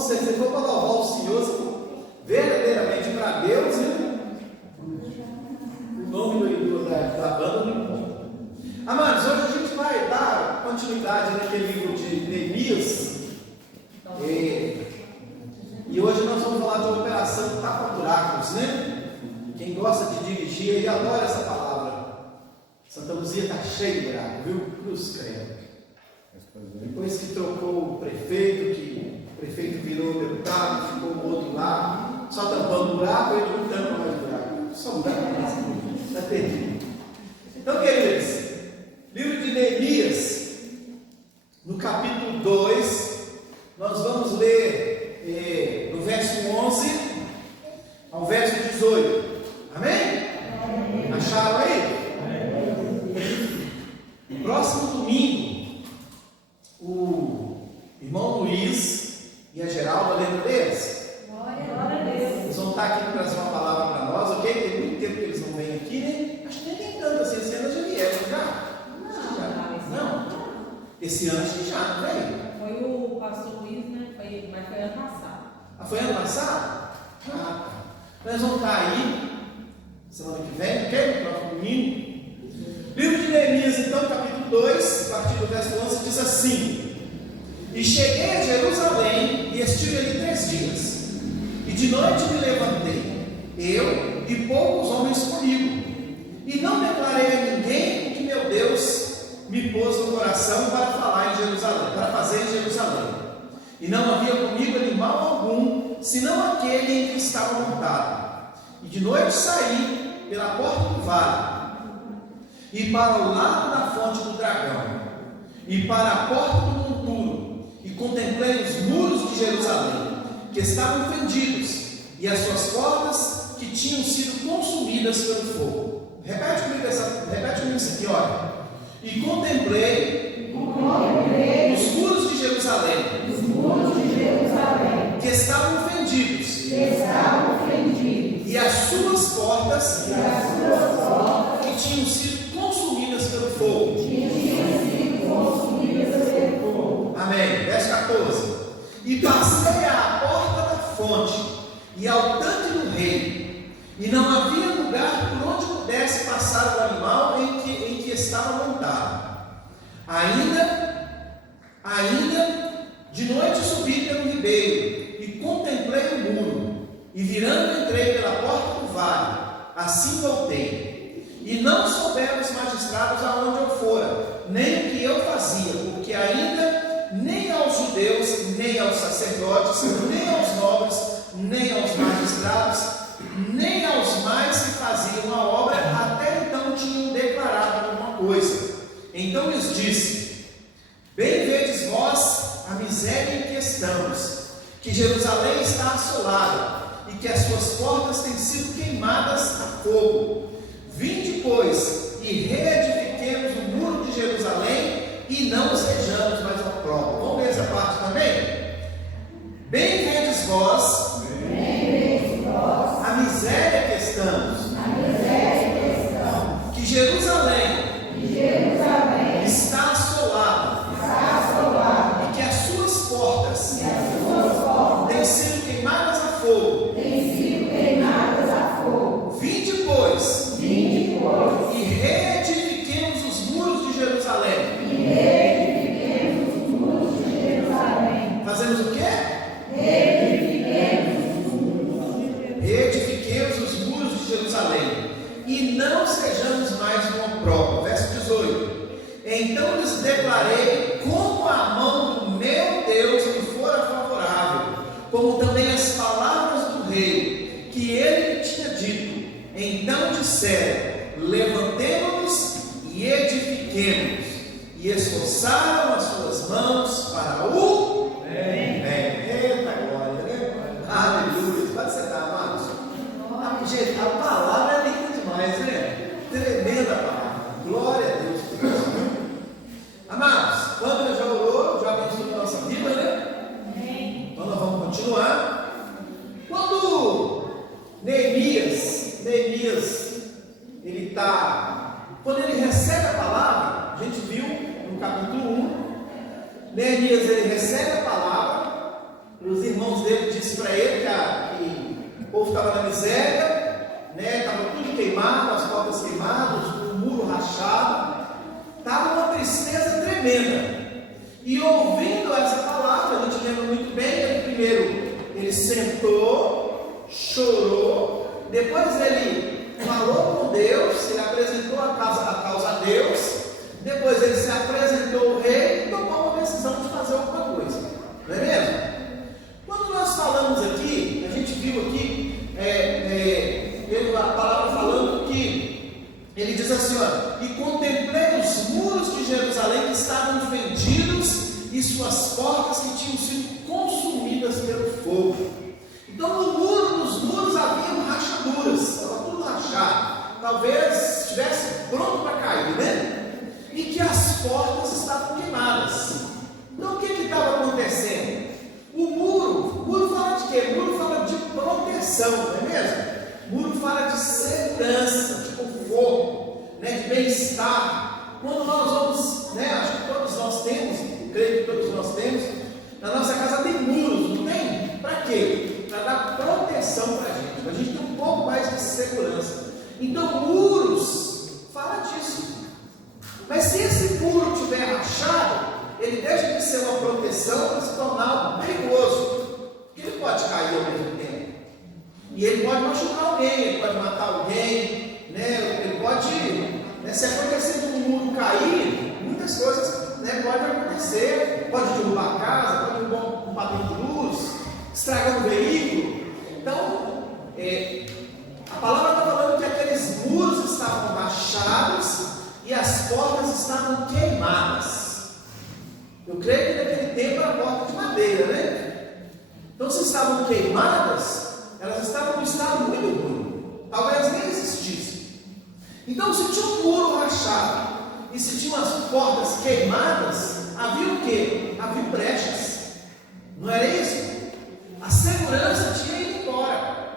se você for para louvar o Senhor, você for verdadeiramente para Deus, o nome da banda não importa. Amados, hoje a gente vai dar continuidade naquele livro de Neemias. E hoje nós vamos falar de uma operação que tapa-buracos, né? Quem gosta de dirigir aí adora essa palavra. Santa Luzia está cheia de buraco, viu? Cruz credo. Depois que trocou o prefeito, que o prefeito virou deputado, ficou do outro lado, só tampando buraco, ele não tampa mais buraco. Só buraco mais, está perdido. Então, queridos, livro de Neemias, no capítulo 2, nós vamos ler do verso 11 ao verso 18. Amém? Acharam aí? Próximo domingo, o irmão Luiz e a Geralda, lembra deles? Glória a Deus. Eles vão estar aqui para trazer uma palavra para nós, ok? Tem muito tempo que eles não vêm aqui, né? Acho que nem tem tanto assim, esse ano já vieram, já? Não. Esse ano acho que já, não veio? Foi o pastor Luiz, né? Mas foi ano passado. Ah, foi ano passado? Ah, tá. Nós vamos estar aí, semana que vem, ok? No próximo domingo. Livro de Neemias, então, capítulo 2, a partir do verso 11, diz assim: E cheguei a Jerusalém e estive ali 3 dias, e de noite me levantei, eu e poucos homens comigo, e não declarei a ninguém o que meu Deus me pôs no coração para falar em Jerusalém, para fazer em Jerusalém. E não havia comigo animal algum, senão aquele em que estava montado. E de noite saí pela porta do vale, e para o lado da fonte do dragão, e para a porta do monturo, e contemplei os muros de Jerusalém, que estavam fendidos, e as suas portas que tinham sido consumidas pelo fogo. Repete comigo isso aqui, olha. E contemplei os muros de Jerusalém, que estavam fendidos, e as suas portas que tinham sido consumidas pelo fogo. Amém. Verso 14. E passei à porta da fonte e ao tanque do rei, e não havia lugar por onde pudesse passar o animal em que estava montado. Ainda de noite subi pelo ribeiro e contemplei o muro, e virando entrei pela porta do vale. Assim voltei, e não souberam os magistrados aonde eu fora, nem o que eu fazia, porque ainda nem aos judeus, nem aos sacerdotes, nem aos nobres, nem aos magistrados, nem aos mais que faziam a obra, até então tinham declarado alguma coisa. Então lhes disse: Bem vedes vós a miséria em que estamos, que Jerusalém está assolada, e que as suas portas têm sido queimadas a fogo. Vinde, pois, e reedifiquemos o muro de Jerusalém, e não sejamos mais opróbrios. Vamos ver essa parte também? Bem vedes vós a miséria que estamos, que Jerusalém está assolada, e que as suas portas têm sido queimadas a fogo. Vinde, pois, e reedifiquemos os muros de Jerusalém. Fazemos o quê? Reedifiquemos os muros de Jerusalém, e não sejamos mais um opróbrio. Verso 18. Então lhes declarei como a mão do meu Deus me fora favorável, como também as palavras do rei, que ele me tinha dito. Então disseram: levantemo-nos e edifiquemos, e esforçaram as suas mãos para o bem. Eita glória, né? Aleluia. Pode sentar, amados. Gente, a palavra é linda demais, né? Tremenda palavra. Glória a Deus por isso. Amados, Pâmela já orou, já abençoou a nossa vida, né? Então nós vamos continuar. Quando Neemias, quando ele recebe a palavra, a gente viu no capítulo 1, Neemias ele recebe a palavra, os irmãos tristeza tremenda. E ouvindo essa palavra, a gente lembra muito bem, ele sentou, chorou, depois ele falou com Deus, ele apresentou a causa a Deus, depois ele se apresentou ao rei e tomou uma decisão de fazer alguma coisa, não é mesmo? Quando nós falamos aqui, a gente viu aqui, a palavra falando que ele diz assim, ó, e contemplei os muros de Jerusalém que estavam fendidos e suas portas que tinham sido consumidas pelo fogo. Então nos muros haviam rachaduras, estava tudo rachado, talvez estivesse pronto para cair, né? E que as portas estavam queimadas. Então o que estava acontecendo? O muro fala de quê? O muro fala de proteção, não é mesmo? O muro fala de segurança, de conforto, né, de bem-estar. Quando nós vamos, né, acho que todos nós temos, creio que todos nós temos, na nossa casa tem muros, não tem? Para quê? Para dar proteção para a gente ter um pouco mais de segurança. Então, muros fala disso. Mas se esse muro estiver rachado, ele deixa de ser uma proteção para se tornar algo perigoso, porque ele pode cair ao mesmo tempo, e ele pode machucar alguém, ele pode matar alguém, né? Ele pode, né, se acontecer de um muro cair, muitas coisas, né, podem acontecer, pode derrubar a casa, pode derrubar um padrão de luz, estragar um veículo. Então, a palavra está falando que aqueles muros estavam rachados e as portas estavam queimadas. Eu creio que naquele tempo era porta de madeira, né? Então, se estavam queimadas, elas estavam num estado muito ruim, talvez nem existisse. Então, se tinha um muro rachado e se tinham as portas queimadas, havia o quê? Havia brechas, não era isso? A segurança tinha ido embora,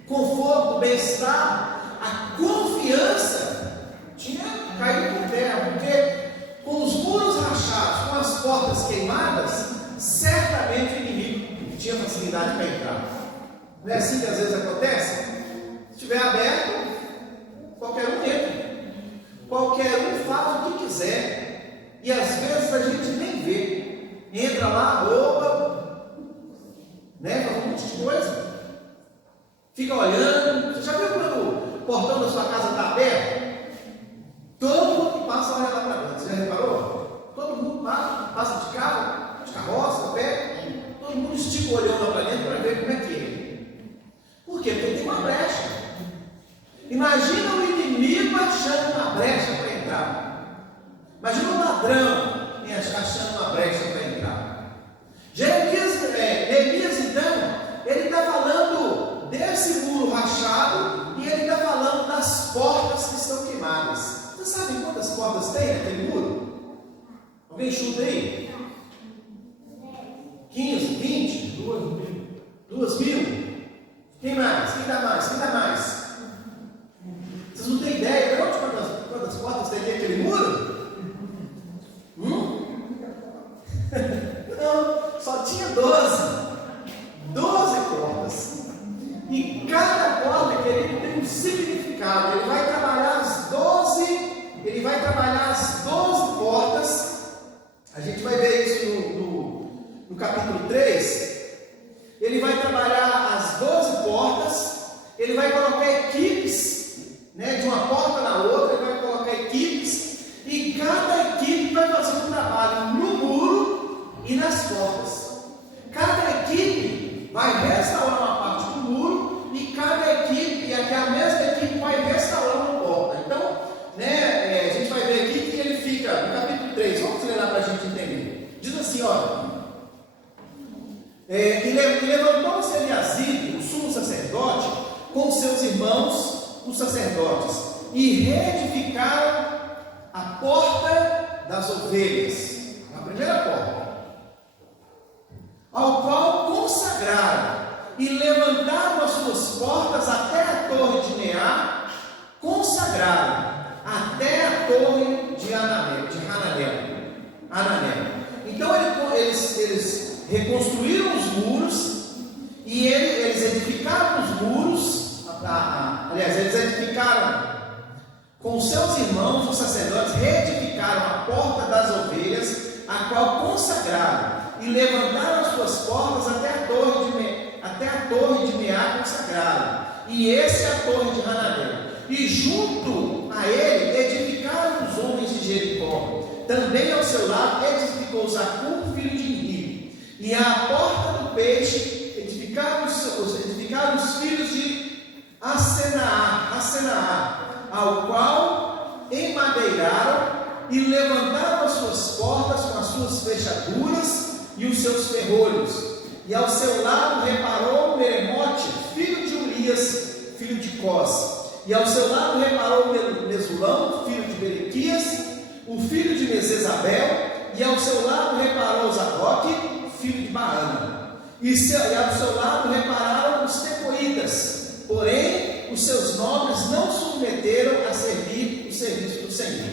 o conforto, o bem-estar, a confiança tinha caído por terra, porque com os muros rachados, com as portas queimadas, certamente o inimigo tinha facilidade para entrar. Não é assim que às vezes acontece? Se estiver aberto, qualquer um entra, qualquer um faz o que quiser, e às vezes a gente nem vê, entra lá, rouba, né, faz um monte de coisa, fica olhando. Você já viu quando o portão da sua casa está aberto? Todo mundo que passa olha lá para dentro, você já reparou? Todo mundo passa de carro, de carroça, a pé, todo mundo estica o olhão lá para dentro para ver como é que é. Por quê? Porque tem uma brecha. Imagina o inimigo achando uma brecha para entrar. Imagina o ladrão achando uma brecha para entrar. Neemias, então, ele está falando desse muro rachado e ele está falando das portas que estão queimadas. Você sabe quantas portas tem naquele muro? Alguém chuta aí? 15, 20? 2.000? Quem mais? Quem dá mais? Quem dá mais? Vocês não têm ideia de quantas portas tem naquele muro? Não, só tinha 12 portas. E cada porta, querido, tem um significado. Ele vai trabalhar as 12 portas. A gente vai ver isso no capítulo 3. Ele vai trabalhar as 12 portas. Ele vai colocar equipes, né, de uma porta na outra. Ele vai colocar equipes. E cada equipe vai fazer um trabalho no muro e nas portas. Cada equipe vai restaurar uma parte do muro. E cada equipe, e aqui a mesma equipe, vai restaurar uma porta. Então, né, a gente vai ver aqui que ele fica no capítulo 3, vamos ler lá para a gente entender. Diz assim, olha, e levantou-se Eliasib, o sumo sacerdote, com seus irmãos, os sacerdotes, e reedificaram a porta das ovelhas, a primeira porta, ao qual consagraram, e levantaram as suas portas até a torre de Neá, consagraram até a torre de Hananel. Então eles reconstruíram os muros e eles edificaram os muros. Aliás, eles edificaram com seus seus irmãos, os sacerdotes, reedificaram a porta das ovelhas, a qual consagraram, e levantaram as suas portas até a torre de Meá consagraram, e esse é a torre de Hananel. E junto a ele edificaram os homens de Jericó. Também ao seu lado edificou Zacur, filho de Imri. E à porta do peixe edificaram os filhos de Asenaá, ao qual emadeiraram e levantaram as suas portas com as suas fechaduras e os seus ferrolhos. E ao seu lado reparou Meremote, filho de Urias, filho de Cós. E ao seu lado reparou Mesulão, filho de Berequias, o filho de Mesezabel. E ao seu lado reparou Zadok, filho de Baana. E ao seu lado repararam os tecoítas. Porém, os seus nobres não submeteram a servir o serviço do Senhor.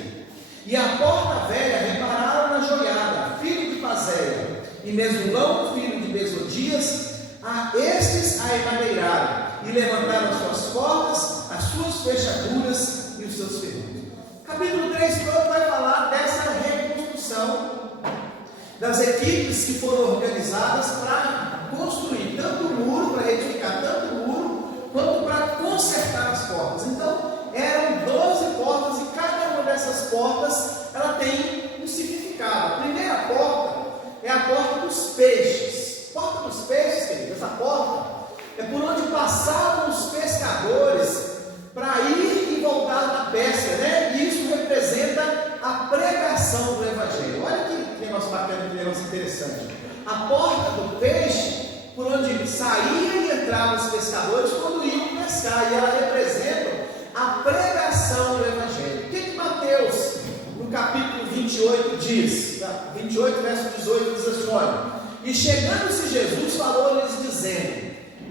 E a porta velha repararam na Joiada, filho de Pazéia, e Mesulão, filho de Besodias. A estes a emadeiraram e levantaram as suas portas, as suas fechaduras e os seus ferros. Capítulo 3 todo vai falar dessa reconstrução, das equipes que foram organizadas para construir tanto o muro, para edificar tanto o muro, quanto para consertar as portas. Então, eram 12 portas e cada uma dessas portas ela tem um significado. A primeira porta é a porta dos peixes. Porta dos peixes, querido, essa porta é por onde passavam os pescadores para ir e voltar da pesca, né? E isso representa a pregação do Evangelho. Olha que negócio bacana, que negócio interessante. A porta do peixe, por onde saíam e entravam os pescadores quando iam pescar, e ela representa a pregação do Evangelho. O que Mateus, no capítulo 28, diz? 28, verso 18, diz assim: olha, e chegando-se Jesus, falou-lhes dizendo: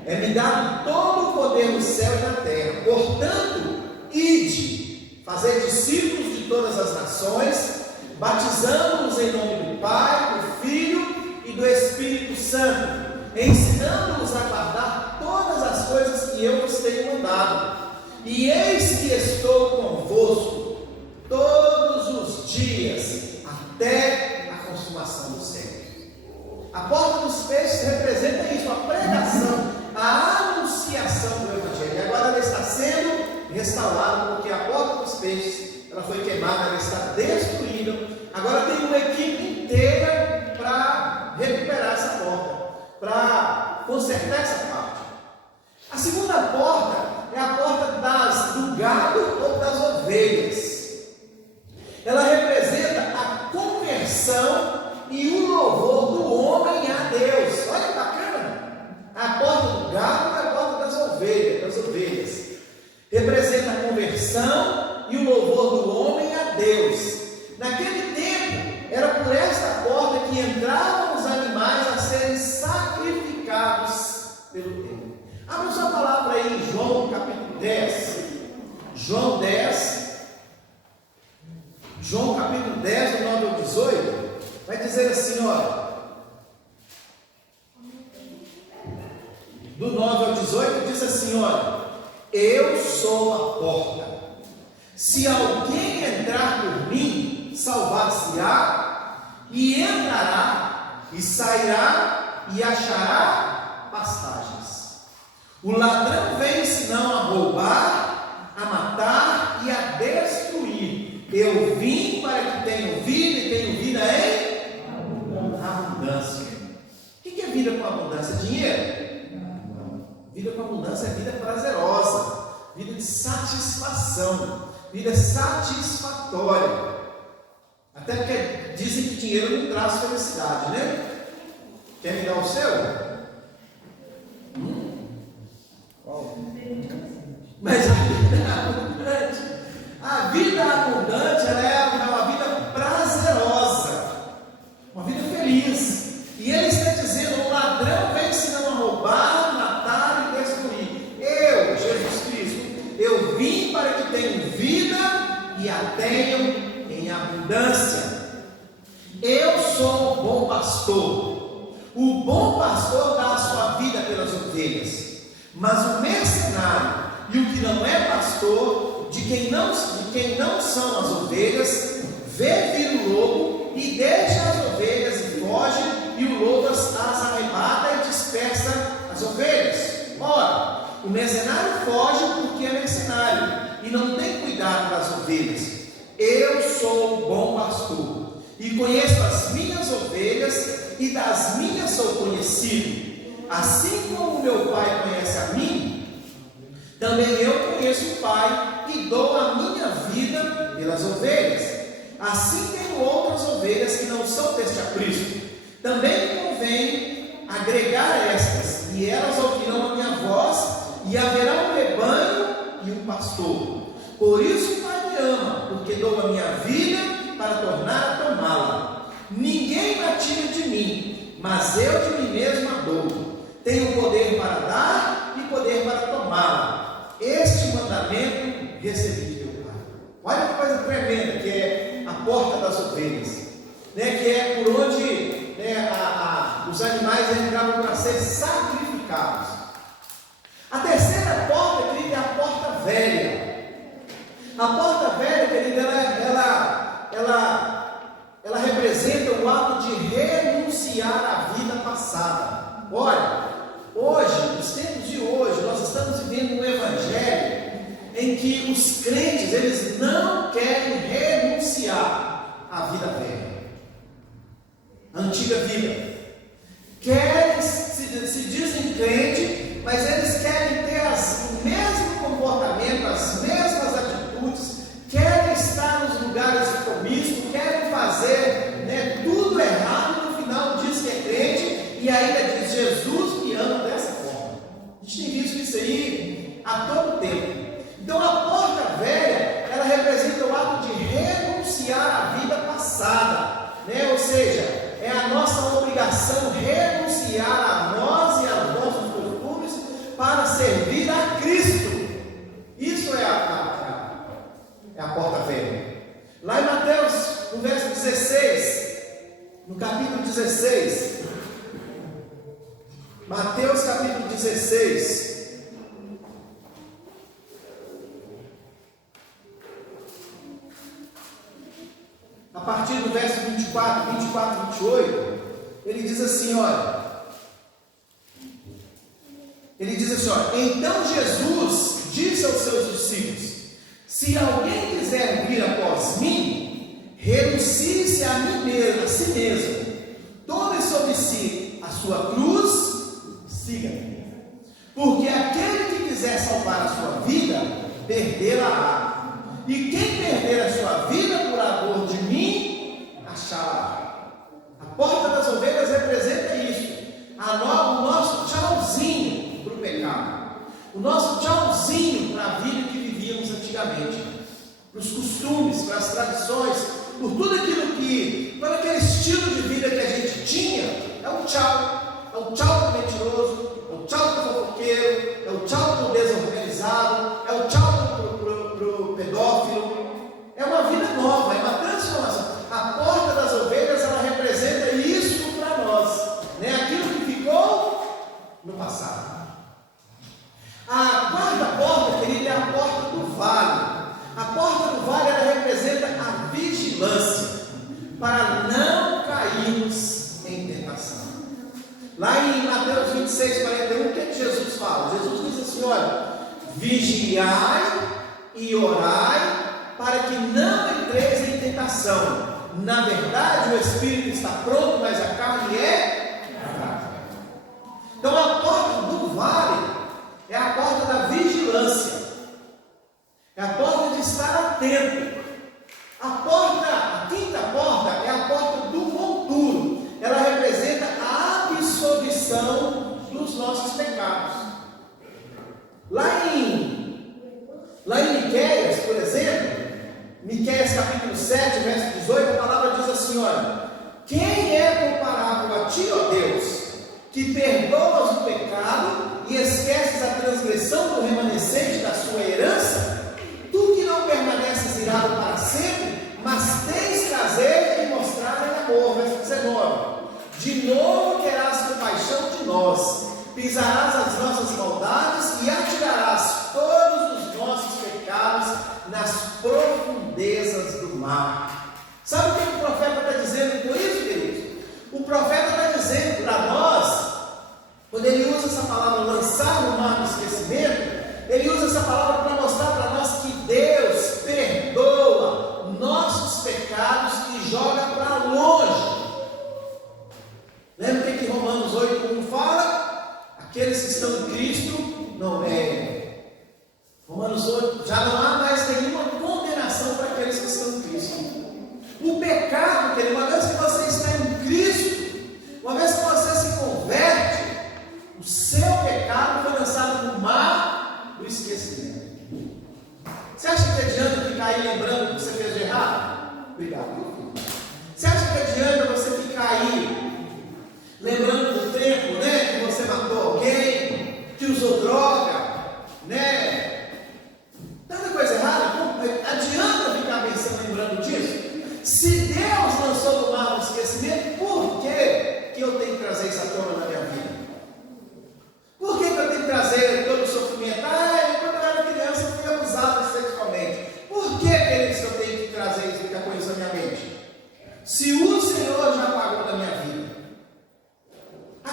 é-me dado todo o poder no céu e na terra, portanto, ide, fazei discípulos de todas as nações, batizando-os em nome do Pai, do Filho e do Espírito Santo, ensinando-os a guardar todas as coisas que eu vos tenho mandado. E eis que estou convosco todos os dias, até a consumação dos séculos. A porta dos peixes representa isso, a pregação, a anunciação do Evangelho. E agora ela está sendo restaurada, porque a porta dos peixes ela foi queimada, ela está destruída. Agora tem uma equipe inteira para recuperar essa porta, para consertar essa parte. A segunda porta é a porta do gado ou das ovelhas. Ela representa a conversão e o louvor do homem a Deus. Olha que bacana! A porta do gado é a porta das ovelhas. Representa a conversão e o louvor do homem a Deus. Naquele tempo, era por esta porta que entravam os animais a serem sacrificados pelo templo. Abra sua palavra aí em João capítulo 10. João 10. João capítulo 10, do 9 ao 18. Vai dizer assim, olha, do 9 ao 18, diz assim, olha, eu sou a porta, se alguém entrar por mim, salvar-se-á, e entrará, e sairá, e achará pastagens. O ladrão vem senão a roubar, a matar e a destruir. Eu vim para que tenham vida e tenham vida em abundância. O que é vida com abundância? Dinheiro? Não. Vida com abundância é vida prazerosa, vida de satisfação, vida satisfatória. Até porque dizem que dinheiro não traz felicidade, né? Quer me dar o seu? Mas a vida abundante ela é uma vida prazerosa, uma vida feliz. E ele está dizendo: o ladrão vem senão a roubar, matar e destruir. Eu, Jesus Cristo, eu vim para que tenham vida e a tenham em abundância. Eu sou o bom pastor. O bom pastor dá a sua vida pelas ovelhas. Mas o mercenário e o que não é pastor de quem não são as ovelhas, vê vir o lobo e deixa as ovelhas e foge, e o lobo as arrebata e dispersa as ovelhas. Ora, o mercenário foge porque é mercenário e não tem cuidado das ovelhas. Eu sou o bom pastor e conheço as minhas ovelhas, e das minhas sou conhecido. Assim como meu Pai conhece a mim, também eu conheço o Pai e dou a minha vida pelas ovelhas. Assim tenho outras ovelhas que não são deste aprisco. Também me convém agregar estas, e elas ouvirão a minha voz, e haverá um rebanho e um pastor. Por isso o Pai me ama, porque dou a minha vida para tornar a tomá-la. Ninguém a tira de mim, mas eu de mim mesmo a dou. Tenho poder para dar e poder para tomá-la. Este mandamento recebi de meu Pai. Olha que coisa tremenda que é a porta das ovelhas, né? Que é por onde, né, os animais entravam para ser sacrificados. A terceira porta, querida, é a porta velha. A porta velha, querida, ela representa o ato de renunciar à vida passada. Olha, hoje, nos tempos de hoje, nós estamos vivendo um evangelho em que os crentes, eles não querem renunciar à vida velha, à antiga vida. Querem, se dizem crente, mas eles querem ter o mesmo comportamento, as mesmas atitudes, querem estar nos lugares de comício, querem fazer, né, tudo errado, no final diz que é crente, e ainda diz: Jesus me ama dessa forma. A gente tem visto isso aí a todo tempo. Então a porta velha, ela representa o ato de renunciar à vida passada, né? Ou seja, é a nossa obrigação renunciar a nós e aos nossos costumes para servir a Cristo. Isso é a porta velha. Lá em Mateus, no verso 16, no capítulo 16, Mateus capítulo 16, a partir do verso 24, 28, ele diz assim, olha, então Jesus disse aos seus discípulos: se alguém quiser vir após mim, renuncie-se a si mesmo, tome sobre si a sua cruz, siga-me. Porque aquele que quiser salvar a sua vida, perdê-la-á. E quem perder a sua vida por amor de mim, achá-la. A porta das ovelhas representa isso. O nosso tchauzinho para o pecado. O nosso tchauzinho para a vida que vivíamos antigamente. Para os costumes, para as tradições, por tudo aquilo para aquele estilo de vida que a gente tinha. É o tchau. É o tchau para o mentiroso, é o tchau para o fofoqueiro, é o tchau para o desorganizado, é o tchau para o pedófilo. É uma vida nova, é uma transformação. A porta das ovelhas, ela representa isso para nós, né? Aquilo que ficou no passado. A quarta porta, querida, é a porta do vale. A porta do vale, ela representa a vigilância para não cairmos em tentação. Lá em Mateus 26, 41, o que Jesus fala? Jesus diz assim: olha, vigiai e orai para que não entreis em tentação. Na verdade, o espírito está pronto, mas a carne é fraca. Então a porta do vale é a porta da vigilância, é a porta de estar atento. A quinta porta é a porta do monturo. Ela representa a absolvição dos nossos pecados. Lá em Miqueias, por exemplo, Miqueias capítulo 7, verso 18, a palavra diz assim: olha, quem é comparável a ti, ó Deus, que perdoas o pecado e esqueces a transgressão do remanescente da sua herança? Tu que não permaneces irado para sempre, mas tens prazer em mostrar em amor. Verso 19: de novo terás compaixão de nós, pisarás as nossas maldades e atirarás todos os nossos pecados profundezas do mar. Sabe o que o profeta está dizendo com isso, queridos? O profeta está dizendo para nós, quando ele usa essa palavra lançar no mar do esquecimento, ele usa essa palavra para mostrar para nós que Deus perdoa nossos pecados e joga para longe. Lembra o que Romanos 8:1 fala? Aqueles que estão em Cristo, não é. Romanos 8, já não há mais nenhuma condenação para aqueles que estão em Cristo. O pecado, querido, uma vez que você está em Cristo, uma vez que você se converte, o seu pecado foi lançado no mar do esquecimento. Você acha que adianta ficar aí lembrando o que você fez de errado? Obrigado. Você acha que adianta você ficar aí lembrando do tempo, né, que você matou alguém, que usou droga, né? Tanta coisa errada. Adianta ficar pensando, lembrando disso? Se Deus lançou no mar do esquecimento, por que eu tenho que trazer isso à tona na minha vida? Por que eu tenho que trazer todo o sofrimento? Quando eu era criança eu fui abusado sexualmente. Por que, queridos, eu tenho que trazer isso, ficar com isso na minha mente? Se o Senhor já pagou na minha vida.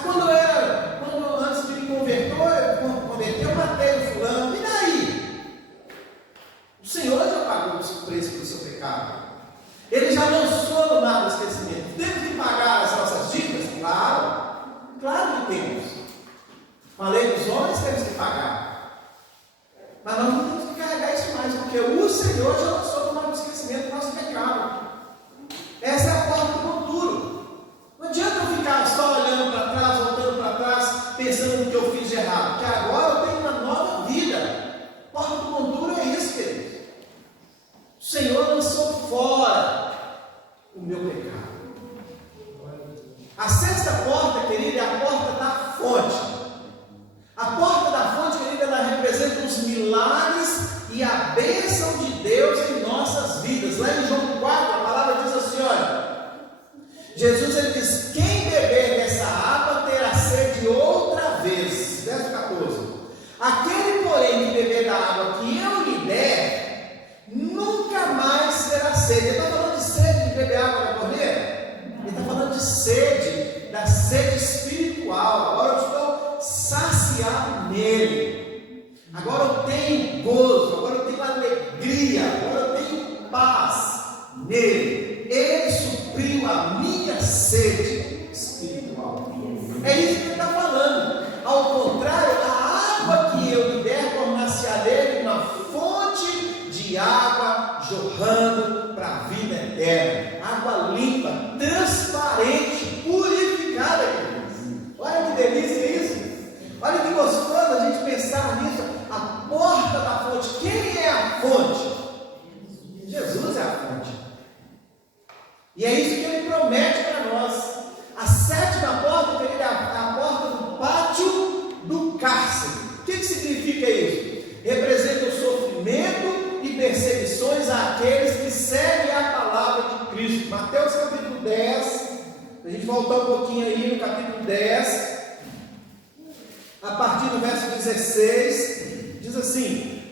Quando antes de me converter, eu matei o fulano. E daí? O Senhor já pagou o preço do seu pecado. Ele já lançou no mar do esquecimento. Temos que pagar as nossas dívidas? Claro que temos. Falei dos homens, temos que pagar. Mas nós não temos que carregar isso mais, porque o Senhor já lançou no mar do esquecimento do nosso pecado. Essa é a porta do futuro. Não adianta eu ficar só olhando para trás, voltando para trás, pensando no que eu fiz de errado, porque agora eu tenho uma nova vida. Porta do futuro é isso, queridos. O Senhor lançou fora o meu pecado. A sexta porta, querida, é a porta da fonte. A porta da fonte, querida, ela representa os milagres e a bênção de Deus em nossas vidas. Lá em João 4, a palavra diz assim, olha, Jesus ele diz, quem beber dessa água terá sede outra vez. Verso 14. Aquele, porém, que beber da água que eu lhe der, nunca mais terá sede. Ele está falando de sede de beber água da torneira? Ele está falando de sede, da sede espiritual. Agora eu estou saciado nele. Agora eu tenho gozo, agora eu tenho alegria, agora eu tenho paz nele. Ele supriu a minha sede espiritual. É isso que ele está falando. Ao contrário, a água que eu lhe der tornar-se-á dele uma fonte de água jorrando para a vida eterna. Água limpa, transparente, purificada. Olha que delícia isso. Olha que gostoso a gente pensar nisso. A porta da fonte. Quem é a fonte? Jesus é a fonte. E é isso que ele promete para nós. A sétima porta, querida, é a porta do pátio do cárcere. O que significa isso? Representa o sofrimento e perseguições àqueles que seguem a palavra de Cristo. Mateus capítulo 10. A gente voltar um pouquinho aí no capítulo 10. A partir do verso 16, diz assim: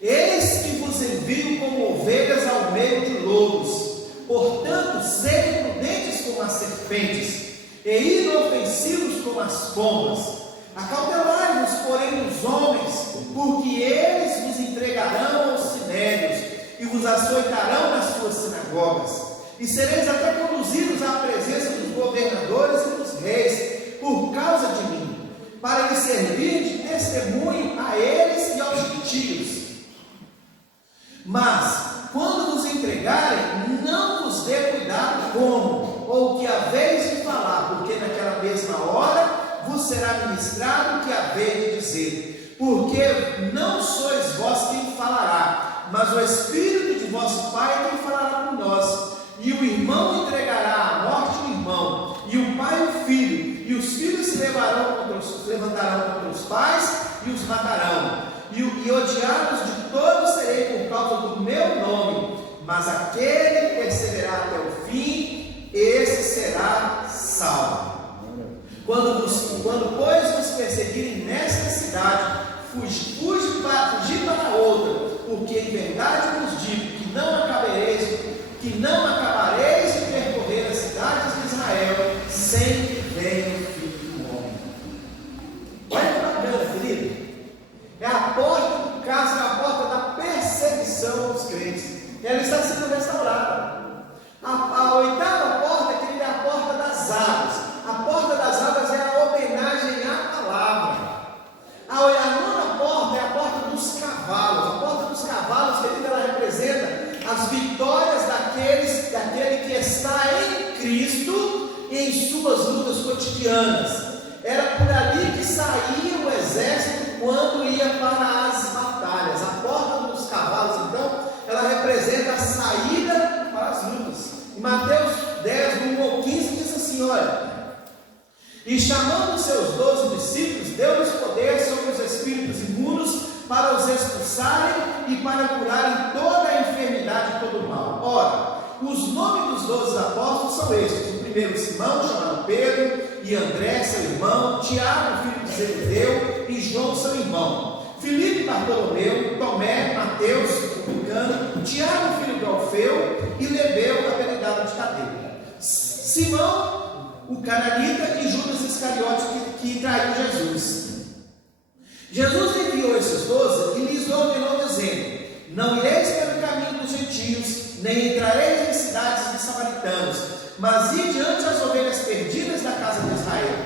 eis que vos envio como ovelhas ao meio de lobos, portanto, sede prudentes como as serpentes, e inofensivos como as pombas. Acautelai-vos, porém, dos homens, porque eles vos entregarão aos sinérios, e vos açoitarão nas suas sinagogas, e sereis até conduzidos à presença dos governadores e dos reis, por causa de mim, para lhes servir de testemunho a eles e aos gentios. Mas, quando vos entregarem, não vos dê cuidado como, ou que haveis de falar, porque naquela mesma hora vos será ministrado o que haveis de dizer, porque não sois vós quem falará, mas o Espírito de vosso Pai é quem falará por nós. E o irmão entregará à morte o irmão, e o pai o filho, e os filhos se levantarão contra os pais e os matarão, e odiados de todos serei por causa do meu nome, mas aquele que perseverar até o fim, esse será salvo. Quando pois vos perseguirem nesta cidade, fugi para outra, porque em verdade vos digo que não acabareis de percorrer as cidades de Israel sem que venha o Filho do Homem. Olha que bacana, querido. É a porta do caso, é a porta da perseguição dos crentes. Ela está sendo restaurada. A oitava porta, querido, é a porta das águas. A porta das águas é a homenagem à palavra. A nona porta é a porta dos cavalos. A porta dos cavalos, querido, ela representa as vitórias daquele que está em Cristo e em suas lutas cotidianas. Era por ali que saía o exército quando ia para as batalhas. A porta dos cavalos, então, ela representa a saída para as lutas. Em Mateus 10, 1 ao 15, diz assim: olha, e chamando os seus 12 discípulos, deu-lhes poder sobre os espíritos imundos para os expulsarem e para curarem toda a enfermidade e todo o mal. Ora, os nomes dos 12 apóstolos são estes: o primeiro Simão, chamado Pedro, e André, seu irmão, Tiago, filho de Zebedeu, e João, seu irmão, Filipe, Bartolomeu, Tomé, Mateus, o publicano, Tiago, filho de Alfeu, e Lebeu, apelidado de Tadeu, Simão, o cananita, e Judas Iscariote, que traiu Jesus. Jesus enviou esses 12 e lhes ordenou, dizendo: não ireis pelo caminho dos gentios, nem entrareis em cidades de samaritanos, mas ide diante as ovelhas perdidas da casa de Israel.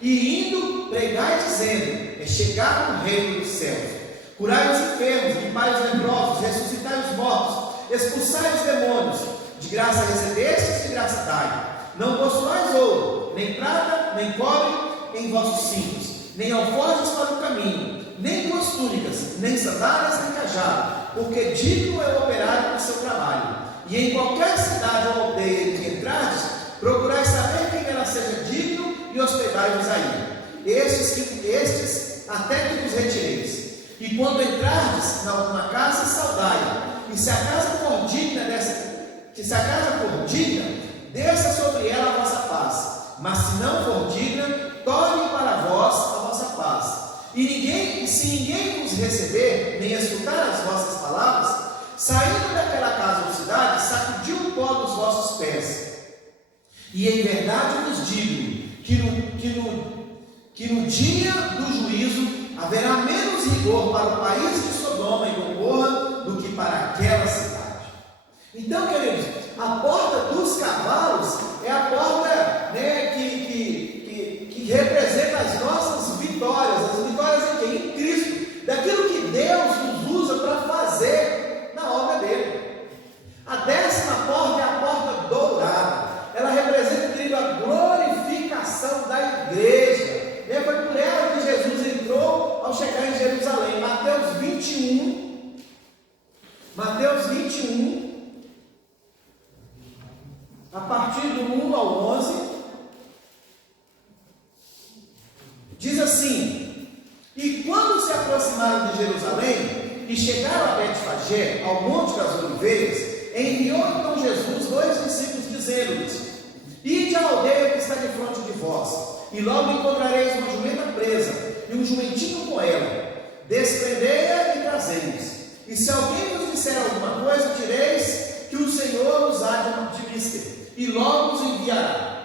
E indo, pregai dizendo: é chegado o reino dos céus. Curai os enfermos, limpai os leprosos, ressuscitai os mortos, expulsai os demônios. De graça recebestes, de graça dai. Não possuais ouro, nem prata, nem cobre em vossos cintos, nem alforjes para o caminho, nem duas túnicas, nem sandálias, nem cajado, porque digno é o operário do seu trabalho. E em qualquer cidade ou aldeia em que entrardes, procurai saber quem ela seja digno e hospedai-vos aí. Estes até que vos retireis. E quando entrardes na alguma casa, saudai-a. E se a casa for digna desça sobre ela a vossa paz. Mas se não for digna, torne para vós a vossa paz. E se ninguém vos receber, nem escutar as vossas palavras, saindo daquela casa ou cidade, sacudiu o pó dos vossos pés. E em verdade vos digo, que no dia do juízo haverá menos rigor para o país de Sodoma e Gomorra do que para aquela cidade. Então, queridos, a porta dos cavalos é a porta, né, que representa as nossas vitórias. As vitórias em quem? Em Cristo. Daquilo que Deus nos usa para fazer na obra dele. A 10ª porta é a porta dourada. Ela representa, querido, a glorificação da igreja. Foi por ela que Jesus entrou ao chegar em Jerusalém. Mateus 21, a partir do 1 ao 11, diz assim: e quando se aproximaram de Jerusalém e chegaram a Betfagé, ao Monte das Oliveiras, enviou então Jesus 2 discípulos, dizendo-lhes: ide à aldeia que está de frente de vós, e logo encontrareis uma jumenta presa, e um jumentinho com ela. Desprendei-a e trazei-nos. E se alguém vos disser alguma coisa, direis que o Senhor os há de mister, e logo os enviará.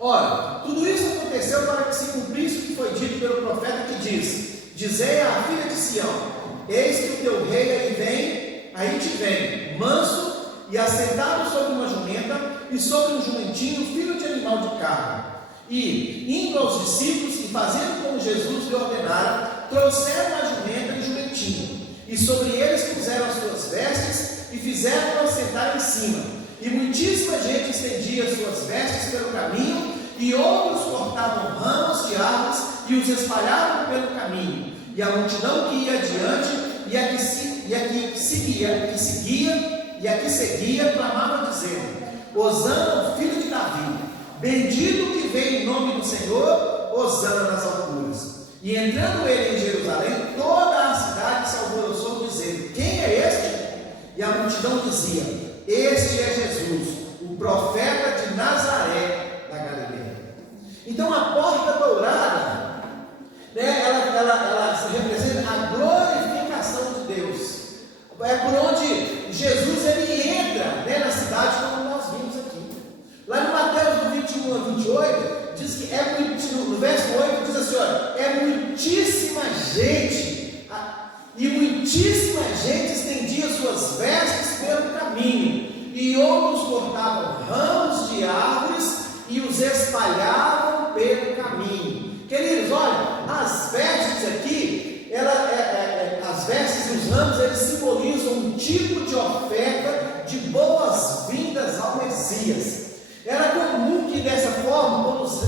Ora, tudo isso aconteceu para que se cumprisse o que foi dito pelo profeta, que diz: dizei à filha de Sião: eis que o teu rei aí te vem, manso e assentado sobre uma jumenta, e sobre um jumentinho, filho de animal de carne. E, indo aos discípulos e fazendo como Jesus lhe ordenara, trouxeram a jumenta e o jumentinho, e sobre eles puseram as suas vestes, e fizeram-a sentar em cima. E muitíssima gente estendia as suas vestes pelo caminho, e outros cortavam ramos de árvores e os espalhavam pelo caminho. E a multidão que ia adiante e a que seguia clamava, dizendo: Hosana, filho de Davi, bendito que vem em nome do Senhor, hosana nas alturas. E entrando ele em Jerusalém, toda a cidade se alvoroçou, dizendo: quem é este? E a multidão dizia: este é Jesus, o profeta de Nazaré da Galileia. Então a porta dourada, né, ela representa a glorificação de Deus. é por onde Jesus ele entra, né, na cidade, como nós vimos aqui. Lá no Mateus do 21 a 28, diz que no verso 8 diz assim: olha, é muitíssima gente, e muitíssima gente estendia suas vestes pelo caminho, e outros cortavam ramos de árvores e os espalhavam pelo caminho. Queridos, olha, as vestes aqui, as vestes e os ramos, eles simbolizam um tipo de oferta de boas-vindas ao Messias. Era comum que dessa forma,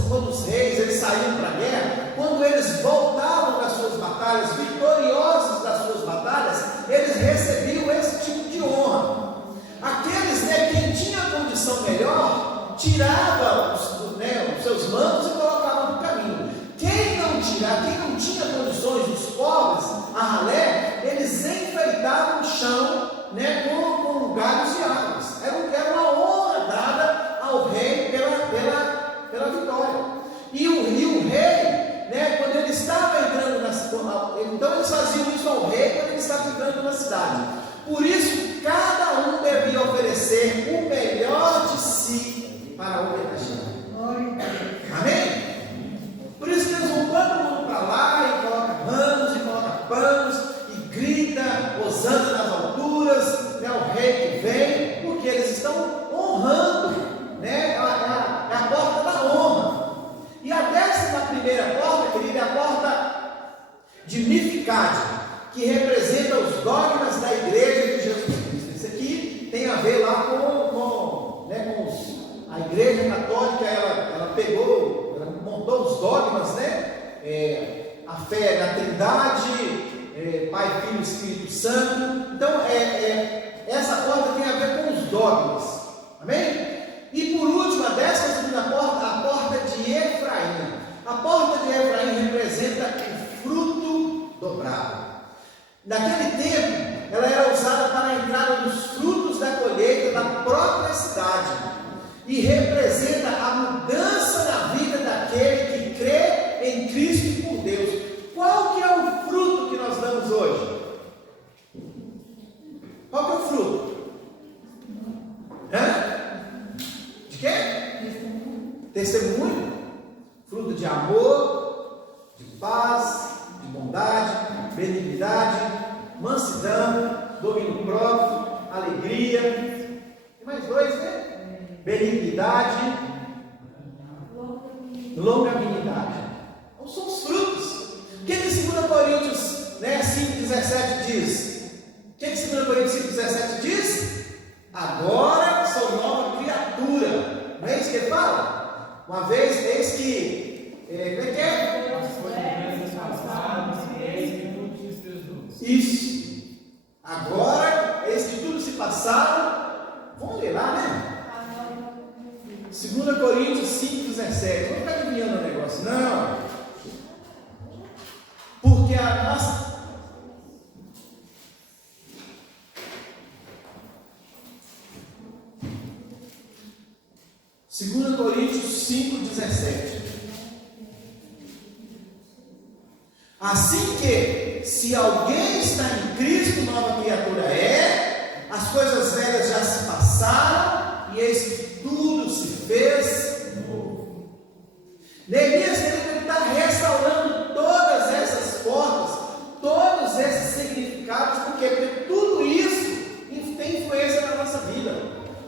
quando os reis eles saíam para a guerra, quando eles voltavam das suas batalhas, vitoriosos das suas batalhas, eles recebiam esse tipo de honra. Aqueles, né, quem tinha condição melhor, tirava os seus mantos e colocava no caminho. Quem não tinha condições, os pobres, a ralé, eles enfeitavam o chão, né, com galhos de árvores. Era uma honra dada ao rei pela vitória. E o rei, né, quando ele estava entrando na cidade, então eles faziam isso ao rei quando ele estava entrando na cidade. Por isso, cada um devia oferecer o melhor de si para homenagear. Amém? Por isso que eles vão todo mundo para lá e coloca ramos e coloca panos e grita, hosana nas alturas, né, o rei que vem, porque eles estão honrando, né, a porta da honra. E a 11ª porta, querida, é a porta de Mificade, que representa os dogmas da igreja de Jesus Cristo. Isso aqui tem a ver lá com a igreja católica. Ela montou os dogmas, né? A fé na Trindade, Pai, Filho e Espírito Santo. Então, essa porta tem a ver com os dogmas. Amém? E por último, a 12ª porta, a porta de Efraim. A porta de Efraim representa o fruto dobrado. Naquele tempo, ela era usada para a entrada dos frutos da colheita da própria cidade e representa a mudança na vida daquele que crê em Cristo e por Deus. Qual que é o fruto que nós damos hoje? Qual que é o fruto? De quê? Testemunho. Fruto de amor, de paz, de bondade, benignidade, mansidão, domínio próprio, alegria. Tem mais dois, né? Benignidade, longanimidade. Então são os frutos. O que 2 Coríntios 5,17 diz? O que 2 Coríntios 5,17 diz? Agora sou nova criatura. Não é isso que ele fala? Uma vez, eis que. Como é que é? Isso. Agora, eis que tudo se passaram. Vamos ler lá, né? 2 Coríntios 5,17. Vamos ficar adivinhando o negócio. Não. Porque a nossa. Segunda Coríntios 5,17. Assim que, se alguém está em Cristo, nova criatura é, as coisas velhas já se passaram, e eis que tudo se fez novo. Neemias está restaurando todas essas portas, todos esses significados, porque tudo isso tem influência na nossa vida.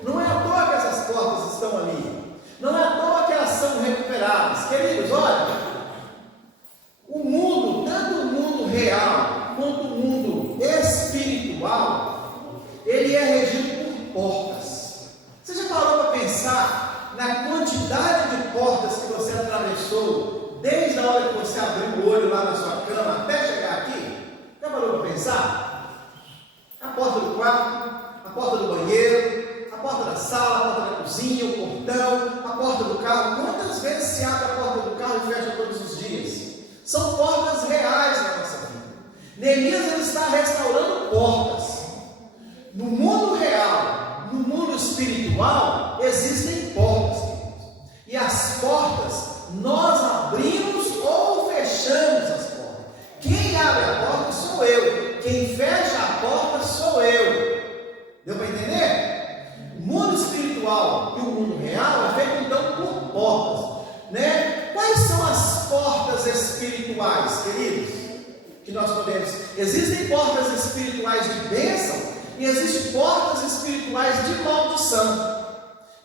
Não é à toa que essas portas estão ali, não é à toa que elas são recuperadas. Queridos, olha, o mundo, tanto o mundo real quanto o mundo espiritual, ele é regido por portas. Você já parou para pensar na quantidade de portas que você atravessou desde a hora que você abriu o olho lá na sua cama até chegar aqui? Já parou para pensar? A porta do quarto, a porta do banheiro, a porta da sala, a porta da cozinha, o portão, a porta do carro. Quantas vezes se abre a porta do carro e fecha todos os dias? São portas reais na nossa vida. Neemias ele está restaurando portas. No mundo real, no mundo espiritual, existem portas. E as portas, nós abrimos ou fechamos as portas. Quem abre a porta sou eu. Quem fecha a porta sou eu. espiritual e o mundo real é feito então por portas, né? Quais são as portas espirituais, queridos? Que nós podemos. Existem portas espirituais de bênção e existem portas espirituais de maldição,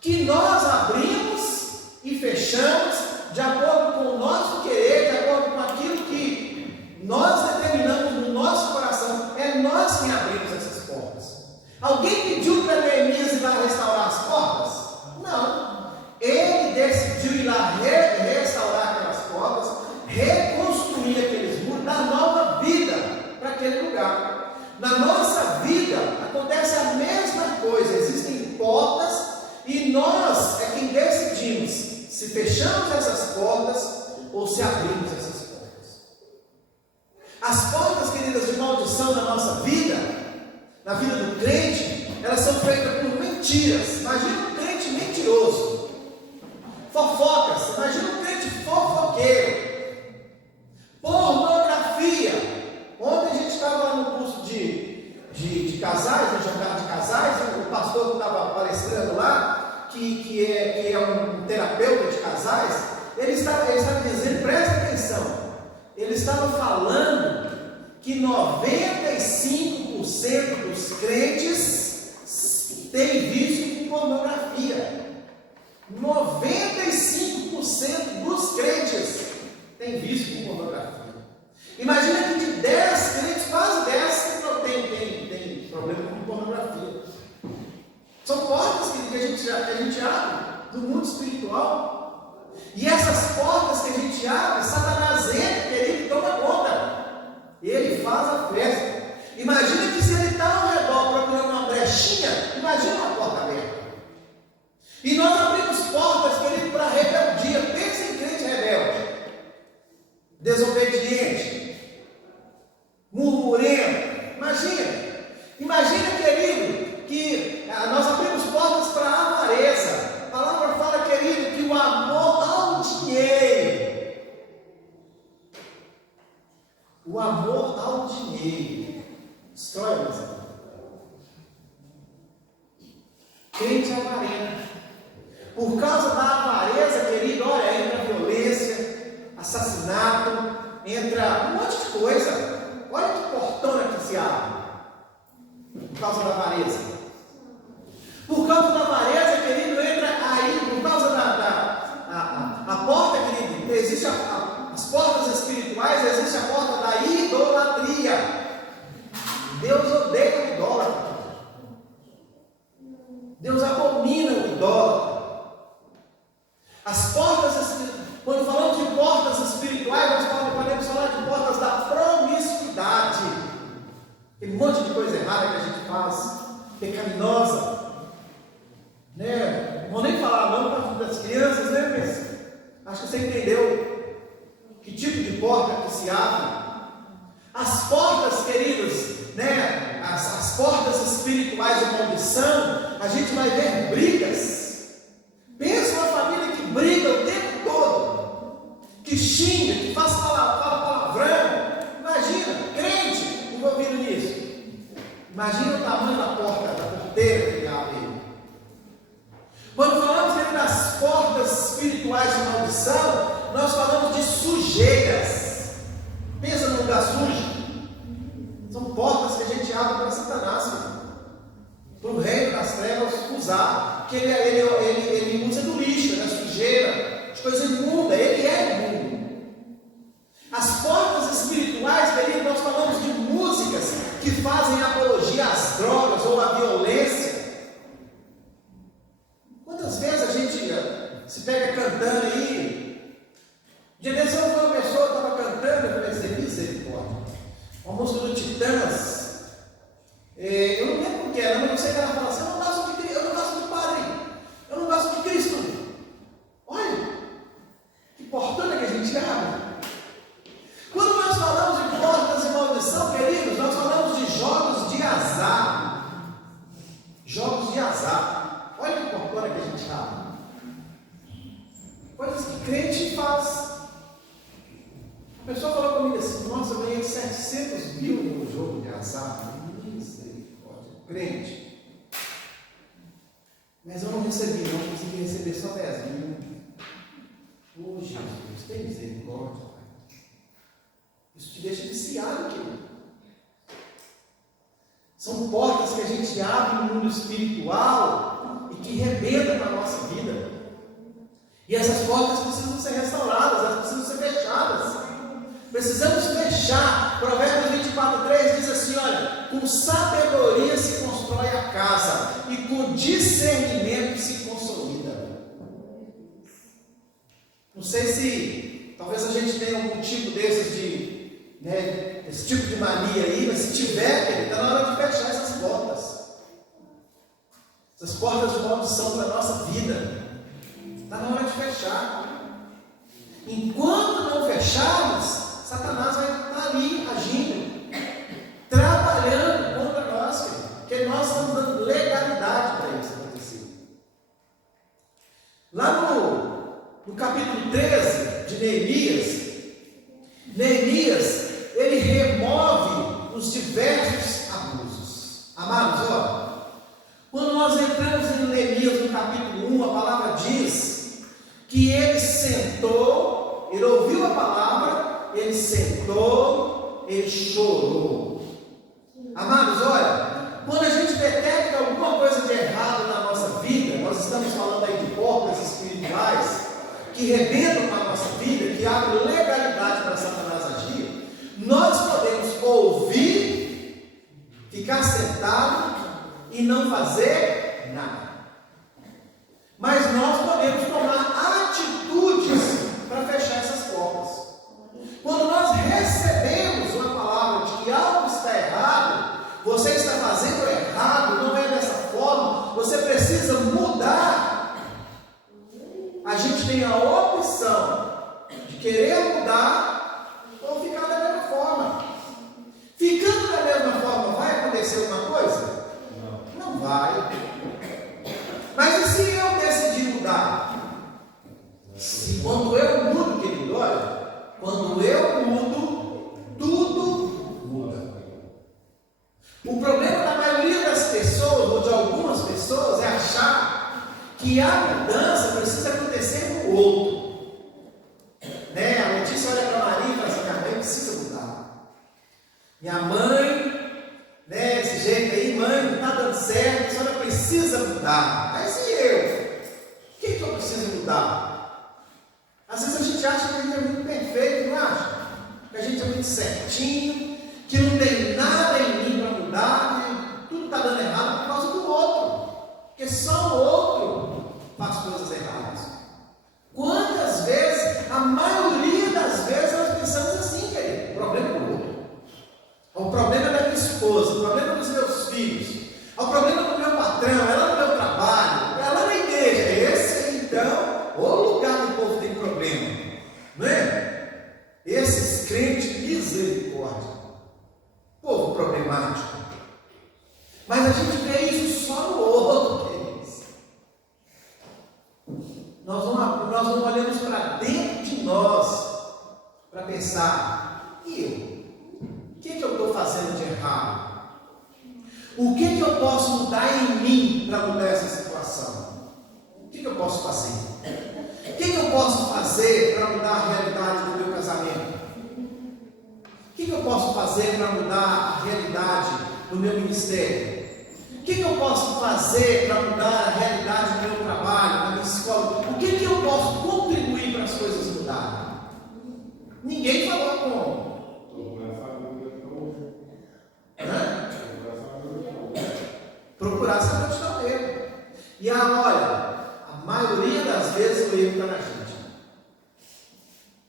que nós abrimos e fechamos de acordo com o nosso querer, de acordo com aquilo que nós determinamos no nosso coração. É nós quem abrimos essas portas. Alguém pediu para Neemias ir lá restaurar as portas? Não. Ele decidiu ir lá restaurar aquelas portas, reconstruir aqueles muros, dar nova vida para aquele lugar. Na nossa vida acontece a mesma coisa. Existem portas e nós é quem decidimos se fechamos essas portas ou se abrimos essas portas. As portas, queridas, de maldição na nossa vida, na vida do crente, elas são feitas por mentiras. Imagina um crente mentiroso, fofocas, imagina um crente fofoqueiro, pornografia. Ontem a gente estava lá no curso de casais, no jantar de casais, o pastor que estava palestrando lá, que é um terapeuta de casais, ele estava dizendo, presta atenção, ele estava falando que 95% dos crentes têm vício com pornografia. 95% dos crentes têm vício com pornografia. Imagina que de 10 crentes, quase 10 tem problema com pornografia. São portas que a gente abre do mundo espiritual. E essas portas que a gente abre, Satanás entra, ele toma conta. Ele faz a festa. Imagina que se ele está ao redor procurando uma brechinha, imagina uma porta aberta. E nós abrimos portas, querido, para rebeldia. Pensa em crente rebelde, desobediente, murmurento. Imagina, querido, que nós abrimos portas para a avareza. A palavra fala, querido, que o amor ao dinheiro, destrói a nossa vida. Crente avarento. Por causa da avareza, querido, olha, entra violência, assassinato, entra um monte de coisa. Olha que portona que se abre. Por causa da avareza. Por causa da avareza, querido, entra aí, por causa a porta, querido, existe as portas espirituais, existe a porta da idolatria. Deus odeia o idólatra. Deus abomina o idólatra. As portas, quando falamos de portas espirituais, nós podemos falar de portas da promiscuidade. Tem um monte de coisa errada que a gente faz, pecaminosa. Né? Não vou nem falar não para as crianças, né? Mas acho que você entendeu que tipo de porta que se abre. As portas, queridos, né? As portas espirituais de maldição, a gente vai ver brigas. Pensa uma família que briga o tempo todo, que xinga, que fala palavrão. Imagina, crente envolvido nisso. Imagina o tamanho da porta, da porteira que abre. Quando falamos das portas espirituais de maldição, nós falamos de sujeiras. Pensa num lugar sujo. São portas que a gente abre para Satanás, para o reino das trevas usar, que ele usa do lixo, da sujeira, de coisa imunda, ele é imundo. As portas espirituais, querido, nós falamos de músicas que fazem apologia às drogas ou à violência. Quantas vezes a gente se pega cantando aí? De vez em quando uma pessoa estava cantando, eu falei assim, misericórdia. Uma música do Titãs. Eu não lembro o que era, mas eu sei que ela fala assim, eu não gosto de padre, eu não gosto de Cristo. Olha, que portona que a gente abre. Quando nós falamos de portas de maldição, queridos, nós falamos de jogos de azar. Jogos de azar. Olha que portona que a gente abre. Coisas que crente faz. A pessoa falou comigo assim, nossa, eu ganhei 700 mil no jogo de azar. Misericórdia. Crente. Mas eu não recebi, não consegui receber só 10 mil. Oh, Jesus, tem misericórdia, Pai. Isso te deixa viciado, querido. São portas que a gente abre no mundo espiritual e que rebentam na nossa vida. E essas portas precisam ser restauradas, elas precisam ser fechadas. Precisamos fechar. Provérbios 24:3 diz assim: olha, com sabedoria se constrói a casa e com discernimento se consolida. Não sei se talvez a gente tenha algum tipo desses esse tipo de mania aí, mas se tiver, está na hora de fechar essas portas. Essas portas de maldição para a nossa vida. Está na hora de fechar. Enquanto não fecharmos, Satanás vai estar ali agindo, trabalhando contra nós, porque nós estamos dando legalidade para isso acontecer. Lá no capítulo 13 de Neemias, ele remove os diversos abusos. Amados, ó, quando nós entramos em Neemias no capítulo 1, a palavra diz que ele sentou, ele ouviu a palavra, ele sentou, ele chorou. Amados, olha, quando a gente detecta alguma coisa de errado na nossa vida, nós estamos falando aí de portas espirituais que rebentam na nossa vida, que abrem legalidade para Satanás agir, nós podemos ouvir, ficar sentado e não fazer nada. Mas nós podemos tomar atitudes para fechar essas portas. Quando nós recebemos uma palavra de que algo está errado, você está fazendo errado, não é dessa forma, você precisa mudar. A gente tem a opção de querer mudar ou ficar da mesma forma. Ficando da mesma forma, vai acontecer alguma coisa? Não vai. Mas e se eu decidir mudar? Se quando eu mudo, querido, olha, quando eu mudo, tudo muda. O problema da maioria das pessoas, ou de algumas pessoas, é achar que a mudança precisa acontecer no outro. A Letícia olha para a Maria e fala assim: minha mãe precisa mudar. Minha mãe, esse jeito aí, mãe, não está dando certo, a senhora precisa mudar. Mas e eu? O que eu preciso mudar? Às vezes a gente acha que a gente é muito perfeito, não acha? Que a gente é muito certinho, que não tem nada em mim para mudar, que tudo está dando errado por causa do outro. Porque só o outro faz coisas erradas. Quantas vezes, a maioria das vezes, nós pensamos assim, querido: o problema é do outro. O problema é da minha esposa, o problema é dos meus filhos, o problema é do meu patrão, é lá no meu trabalho, é lá na igreja. Esse, então, o lugar que o povo tem problema, não é? Esses crentes, misericórdia, povo problemático. Mas a gente vê isso só no outro, queridos. Nós não olhamos para dentro de nós para pensar: e eu? O que eu estou fazendo de errado? O que eu posso mudar em mim para mudar essa situação? O que eu posso fazer? O que eu posso fazer para mudar a realidade do meu casamento? O que eu posso fazer para mudar a realidade do meu ministério? O que eu posso fazer para mudar a realidade do meu trabalho, da minha escola? O que eu posso contribuir para as coisas mudarem? Ninguém falou como. Procurar saber onde está o erro. E olha, a maioria das vezes o erro está na gente.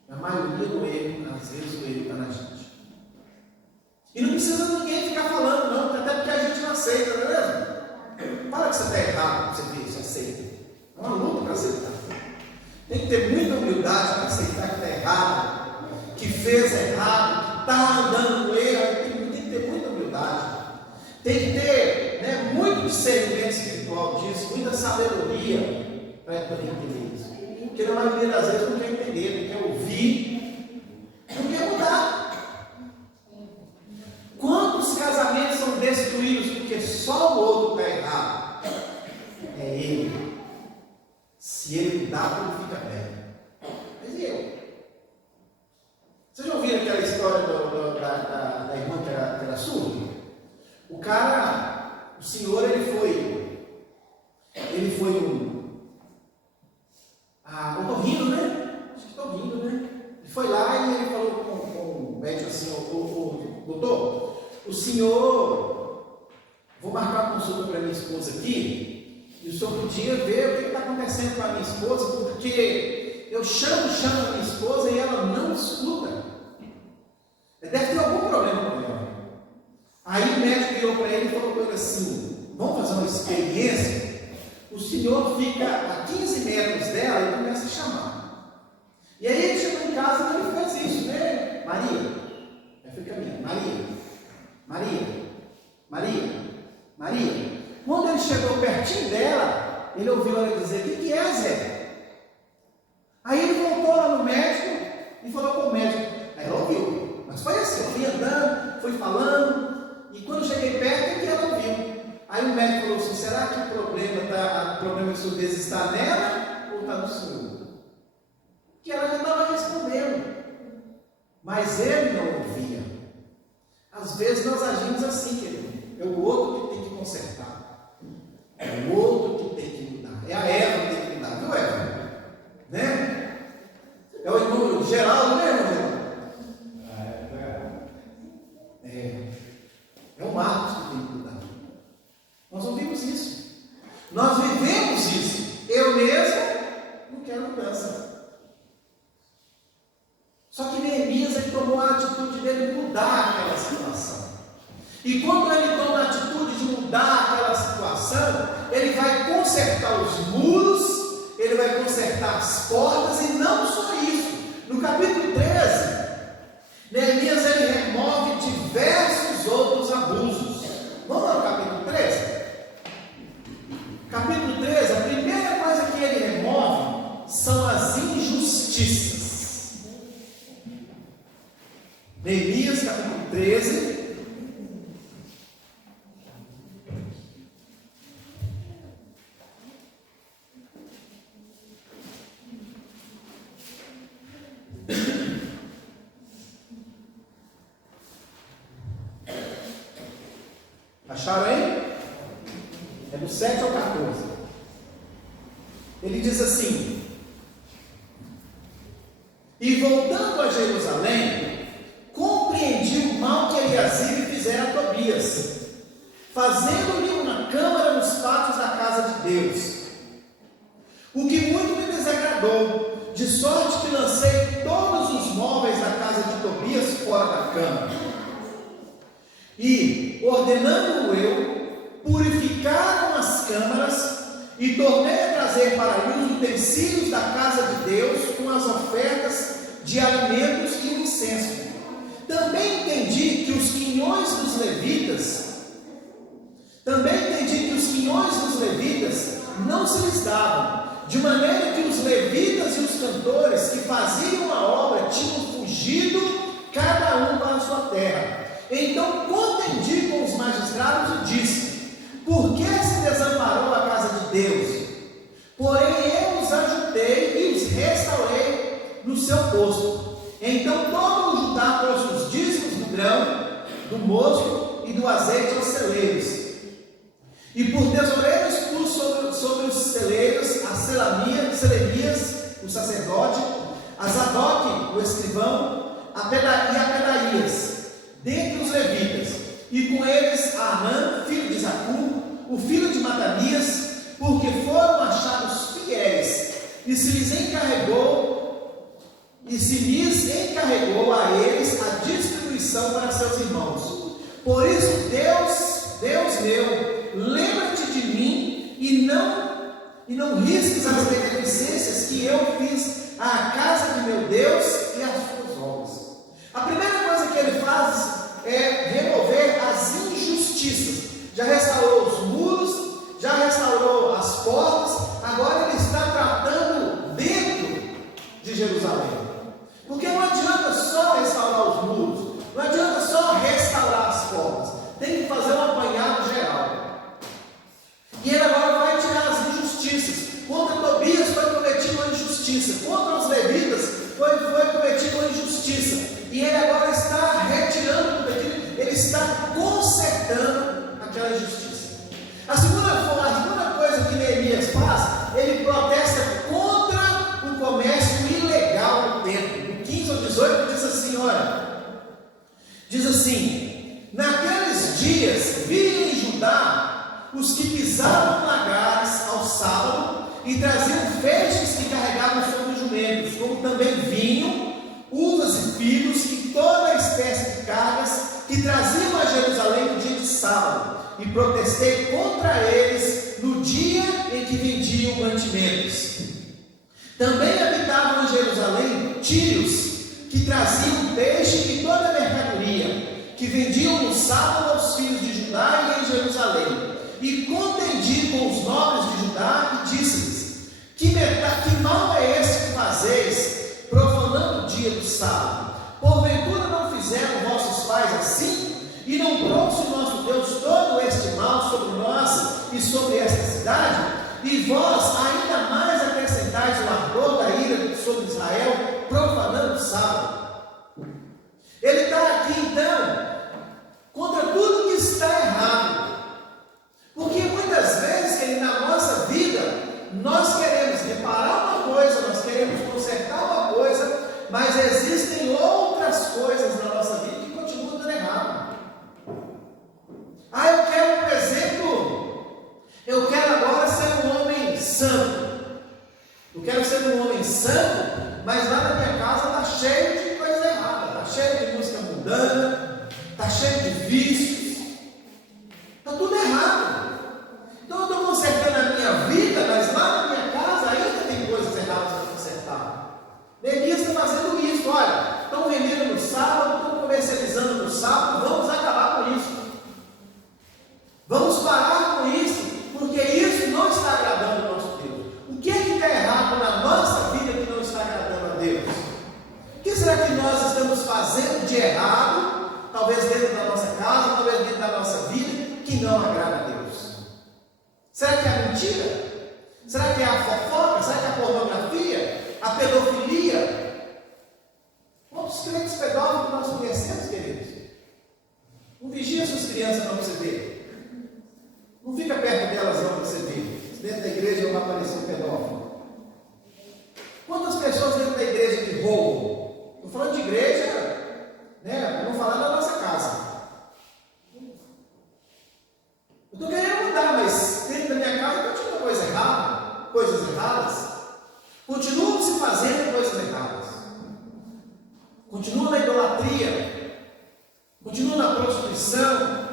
A maioria do erro, às vezes o erro está na gente. E não precisa ninguém ficar falando, não, até porque a gente não aceita, não é mesmo? Fala que você está errado, você fez, você aceita. É uma luta para aceitar. Tem que ter muita humildade para aceitar que está errado, que fez errado, que está andando no erro. Tem que ter muita humildade. Tem que ter muito discernimento espiritual disso, muita sabedoria para poder entender isso. Porque na maioria das vezes não quer entender, não quer ouvir, não quer mudar. Quantos casamentos são destruídos porque só o outro está errado? É ele. dá tudo fica bem. Mas e eu? Vocês já ouviram aquela história da irmã que era surda? O cara, o senhor, ele foi otorrino, né? Acho que otorrino, né? Ele foi lá e ele falou com o médico assim, o doutor, o senhor, vou marcar uma consulta para minha esposa aqui, e o senhor podia ver o que está acontecendo com a minha esposa, porque eu chamo a minha esposa e ela não escuta. Deve ter algum problema com ela. Aí o médico virou para ele e falou com ele assim, vamos fazer uma experiência? O senhor fica a 15 metros dela e começa a chamar. E aí ele chegou em casa e ele fez isso, né? Maria. Aí foi caminhando. Maria. Maria. Maria. Maria. Quando ele chegou pertinho dela, ele ouviu ela dizer, o que é, Zé? Aí ele voltou lá no médico e falou com o médico. Aí ela ouviu. Mas foi assim, eu fui andando, fui falando, e quando cheguei perto, é que ela ouviu. Aí o médico falou assim, será que o problema de surdez está nela ou está no surdo? Que ela já estava respondendo, mas ele não ouvia. Às vezes nós agimos assim, querido. É o outro que tem que consertar, é o outro que tem que mudar, é a Eva que tem que mudar, viu, Eva? Né? É o irmão Geraldo, né, irmão Geraldo? É o Marcos que tem que mudar. Nós ouvimos isso. Nós vivemos isso. Eu mesmo não quero mudança. Só que Neemias ele tomou a atitude dele mudar aquela situação. E quando ele toma a atitude de mudar aquela situação, ele vai consertar os muros, ele vai consertar as portas e não só isso. No capítulo 13, Neemias ele remove diversos outros abusos. Vamos lá no capítulo 13? Capítulo 13, a primeira coisa que ele remove são as injustiças. Neemias, capítulo 13. Acharam aí? É do 7 ao 14. Ele diz assim: e voltando a Jerusalém, compreendi o mal que Eliasibe fizera a Tobias, fazendo-lhe uma câmara nos pátios da casa de Deus, o que muito me desagradou, de sorte que lancei todos os móveis da casa de Tobias fora da câmara. E, ordenando-o eu, purificaram as câmaras e tornei a trazer para os utensílios da casa de Deus com as ofertas de alimentos e o incenso. Também entendi que os quinhões dos levitas não se lhes davam, de maneira que os levitas e os cantores que faziam a obra tinham fugido, cada um para a sua terra. Então contendi com os magistrados e disse: por que se desamparou a casa de Deus? Porém eu os ajudei e os restaurei no seu posto. Então todo o Judá trouxe os dízimos do grão, do mosto e do azeite aos celeiros. E por tesoureiros pus sobre os celeiros a Selemias, o sacerdote, a Zadok, o escrivão, e a Pedaias, dentre os levitas, e com eles a Anã, filho de Zacur, o filho de Matanias, porque foram achados fiéis, e se lhes encarregou a eles a distribuição para seus irmãos. Por isso, Deus meu, lembra-te de mim e não risques as beneficências que eu fiz à casa de meu Deus e às suas obras. A primeira coisa que ele faz é remover as injustiças. Já restaurou os muros, já restaurou as portas, agora ele está tratando dentro de Jerusalém. Porque não adianta só restaurar os muros, não adianta só restaurar as portas, tem que fazer um apanhado geral. E ele agora vai tirar as injustiças. Contra Tobias foi cometido uma injustiça. Contra os levitas foi cometida uma injustiça. E ele agora está retirando tudo aquilo, ele está consertando aquela injustiça. A segunda coisa que Neemias faz, ele protesta contra o comércio ilegal no templo. No 15 ao 18 diz assim, olha, diz assim: naqueles dias vi em Judá os que pisavam lagares ao sábado e traziam feixes que carregavam sobre os jumentos, como também vinho, uvas e figos e toda espécie de cargas que traziam a Jerusalém no dia de sábado, e protestei contra eles no dia em que vendiam mantimentos. Também habitavam em Jerusalém tírios que traziam peixe e toda a mercadoria, que vendiam no sábado aos filhos de Judá e em Jerusalém. E contendi com os nobres de Judá e disse-lhes: que mal é esse que fazeis, profanando o dia do sábado? Porventura não fizeram vossos pais assim? E não trouxe o nosso Deus todo este mal sobre nós e sobre esta cidade? E vós ainda mais acrescentais o ardor da ira sobre Israel, profanando o sábado. Ele está aqui então contra tudo que está errado. Porque muitas vezes, na nossa vida, nós queremos reparar uma coisa, nós queremos consertar uma coisa, mas existem outras coisas na nossa vida que continuam dando errado. Eu quero, por exemplo, eu quero agora ser um homem santo. Eu quero ser um homem santo, mas lá na minha casa está cheio de coisa errada, está cheio de música mundana, está cheio de vícios, está tudo errado. Então eu estou consertando a minha vida, mas lá na minha casa ainda tem coisas erradas para consertar. Neemias está fazendo isso. Olha, estão vendendo no sábado, estão comercializando no sábado, vamos acabar com isso. Vamos parar com isso, porque isso não está agradando ao nosso Deus. O que é que está errado na nossa vida que não está agradando a Deus? O que será que nós estamos fazendo de errado, talvez dentro da nossa casa, talvez dentro da nossa vida, que não agrada a Deus? Será que é a mentira? Será que é a fofoca? Será que é a pornografia? A pedofilia? Quantos crentes pedófilos nós conhecemos, queridos? Não vigia suas crianças para você ver. Não fica perto delas não para você ver. Dentro da igreja não vai aparecer um pedófilo. Quantas pessoas dentro da igreja que roubam? Estou falando de igreja, né? Vamos falar da nossa casa. Eu estou querendo mudar, mas dentro da minha casa continua coisa errada, coisas erradas. Continuam se fazendo coisas erradas. Continua na idolatria. Continua na prostituição,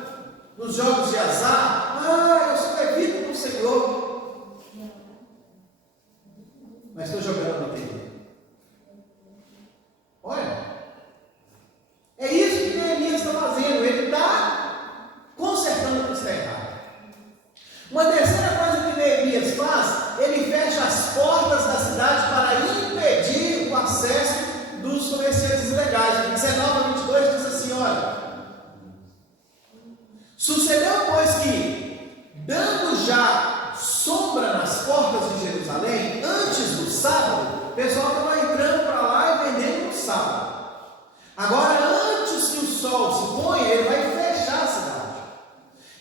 nos jogos de azar. Eu sou levita do Senhor, mas estou jogando na TV. Olha, é isso que Neemias está fazendo. Ele está consertando o que está errado. Uma terceira coisa que Neemias faz, ele fecha as portas da cidade para impedir o acesso dos comerciantes ilegais. 19 a 22 diz assim, olha: sucedeu, pois, que, dando já sombra nas portas de Jerusalém, antes do sábado, o pessoal estava entrando para lá e vendendo no sábado. Agora, antes que o sol se ponha, ele vai fechar a cidade.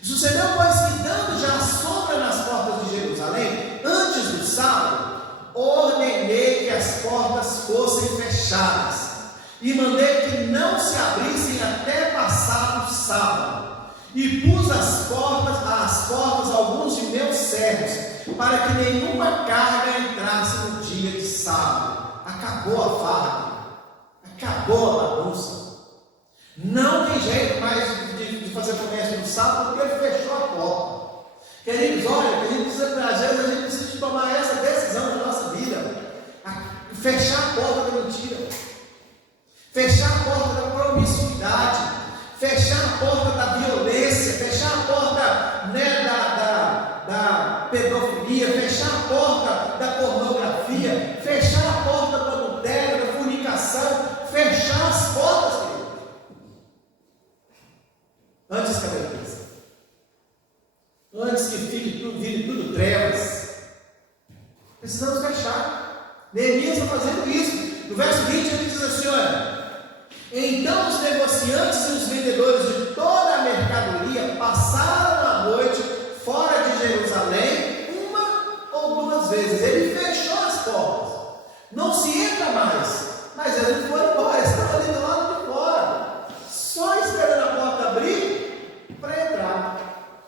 Sucedeu, pois, que, dando já sombra nas portas de Jerusalém, antes do sábado, ordenei que as portas fossem fechadas, e mandei que não se abrissem até passar o sábado. E pus às portas alguns de meus servos, para que nenhuma carga entrasse no dia de sábado. Acabou a farra, acabou a bagunça. Não tem jeito mais de fazer comércio no sábado, porque ele fechou a porta. Queridos, olha, às vezes a gente precisa de tomar essa decisão na nossa vida. Fechar a porta da mentira, fechar a porta da promiscuidade, fechar a porta da violência, fechar a porta, né, da pedofilia, fechar a porta da pornografia, fechar a porta do adultério, da fornicação, fechar as portas, querido. Antes que aconteça, antes que vire tudo trevas, precisamos fechar. Neemias está fazendo isso. No verso 20 ele diz assim, olha: então os negociantes e os vendedores de toda a mercadoria passaram a noite fora de Jerusalém uma ou duas vezes. Ele fechou as portas, não se entra mais, mas eles foram embora, estavam ali do lado de fora, só esperando a porta abrir para entrar.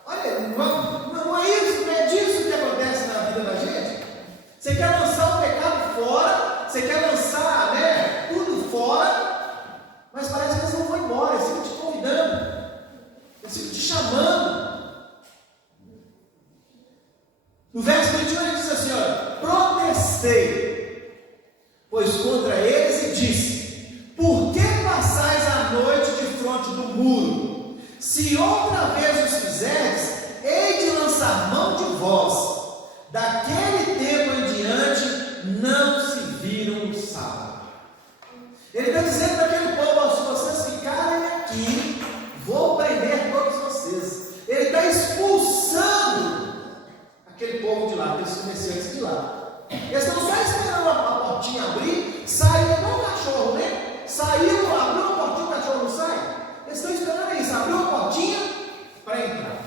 Olha, não é isso, não é disso que acontece na vida da gente. Você quer lançar o pecado fora, você quer lançar, tudo fora, mas parece que eles não vão embora, eles ficam te convidando, eles ficam te chamando. No verso 21 ele diz assim, olha: protestei, pois contra eles, e disse: por que passais a noite defronte do muro? Se outra vez os fizerdes, hei de lançar mão de vós. Daquele tempo em diante não se viram no sábado. Ele está dizendo para aquele povo: ó, se vocês ficarem aqui, vou prender todos vocês. Ele está expulsando aquele povo de lá, aqueles comerciantes de lá. Eles estão só esperando a portinha abrir, sair igual o cachorro, né? Saiu, abriu a portinha, o cachorro não sai. Eles estão esperando isso, abriu a portinha para entrar.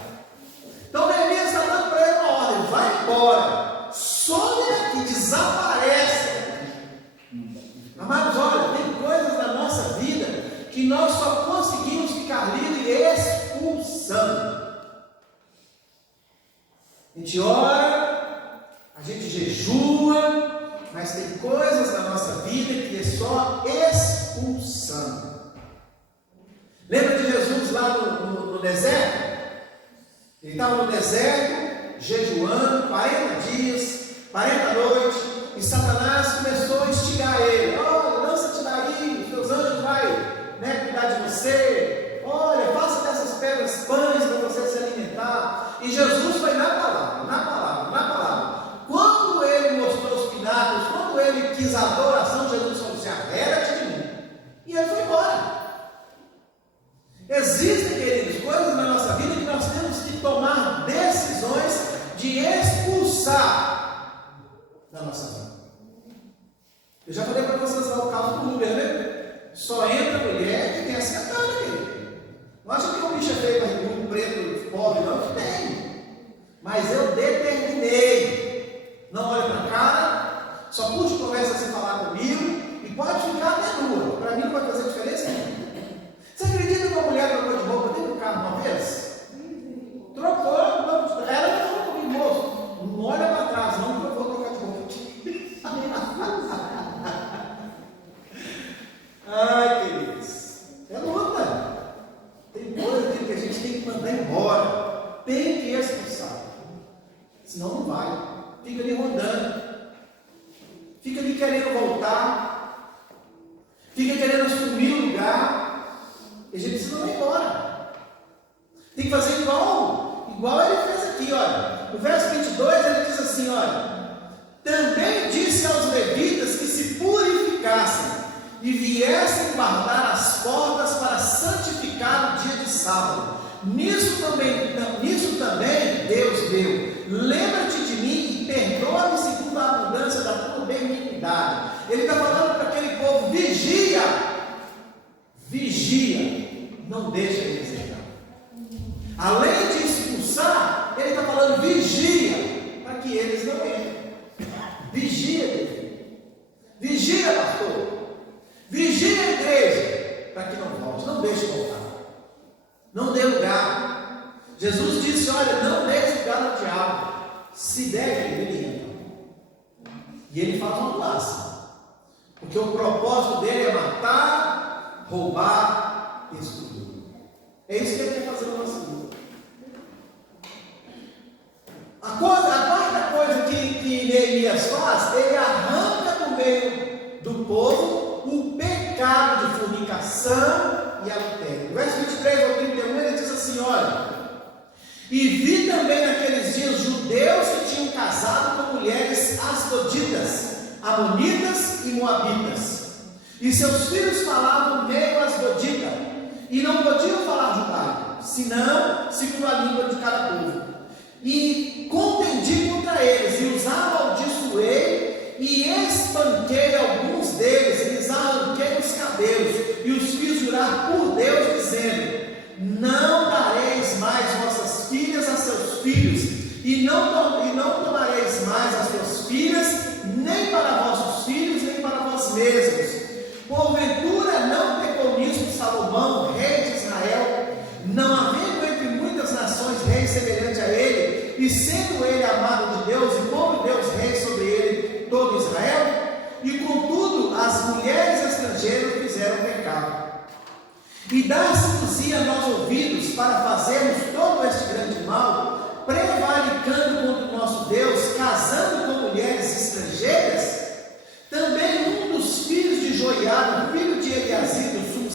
Então Neemias está dando para ele uma ordem: vai embora, some daqui, desaparece. Amados, olha, tem coisas na nossa vida que nós só conseguimos ficar livres expulsando. A gente ora, a gente jejua, mas tem coisas na nossa vida que é só expulsando. Lembra de Jesus lá no deserto? Ele estava no deserto, jejuando, 40 dias, 40 noites, e Satanás começou a instigar ele: olha, lança-te daí, os teus anjos vão cuidar de você, olha, faça dessas pedras pães para você se alimentar. E Jesus foi na palavra. Quando ele mostrou os pináculos, quando ele quis a adoração, Jesus falou assim: arreda-te de mim. E ele foi embora. Existem, queridos, coisas na nossa vida que nós temos que tomar decisões de expulsar da nossa vida. Eu já falei para vocês lá o caso do Uber, né? Só entra mulher que tem assentado, querido. Não acha que o bicho é feio para um preto pobre, não? Que tem. Mas eu determinei: não olhe para a cara, só puxe conversa sem falar comigo, e pode ficar até nua. Para mim não vai fazer diferença nenhuma. Você acredita que uma mulher trocou de roupa dentro do carro uma vez? Trocou, ela não falou comigo: moço, não olha para trás, não, que eu vou trocar de roupa. Ai, queridos, é luta. Tem coisa que a gente tem que mandar embora, tem que expulsar, senão não vai. Fica ali rondando, fica ali querendo voltar, fica querendo assumir o lugar. E a gente precisa ir embora. Tem que fazer igual ele fez aqui, olha. No verso 22 ele diz assim, olha: também disse aos levitas que se purificassem e viessem guardar as portas para santificar o dia de sábado. Nisso também Deus deu: lembra-te de mim e perdoa-me segundo a abundância da tua benignidade. Ele está falando para aquele povo: vigia, não deixa eles entrar. Além de expulsar, ele está falando: vigia, para que eles não entrem. Vigia, pastor, vigia a igreja, para que não volte, não deixe voltar, não dê lugar. Jesus disse: olha, não deixe lugar no diabo, se der ele entra. E ele faz uma mudança, porque o propósito dele é matar, roubar e destruir. É isso que ele quer fazer na nossa vida. A quarta coisa que Neemias faz: ele arranca do meio do povo o pecado de fornicação e adultério. No verso 23 ao 31 ele diz assim, olha: e vi também naqueles dias judeus que tinham casado com mulheres asdoditas, amonitas e moabitas, e seus filhos falavam meio asdodita, e não podiam falar judaico, senão segundo a língua de cada povo. E contendi contra eles, e os amaldiçoei, e espanquei alguns deles, lhes arranquei os cabelos, e os fiz jurar por Deus, dizendo: não dareis mais vossas filhas a seus filhos, e não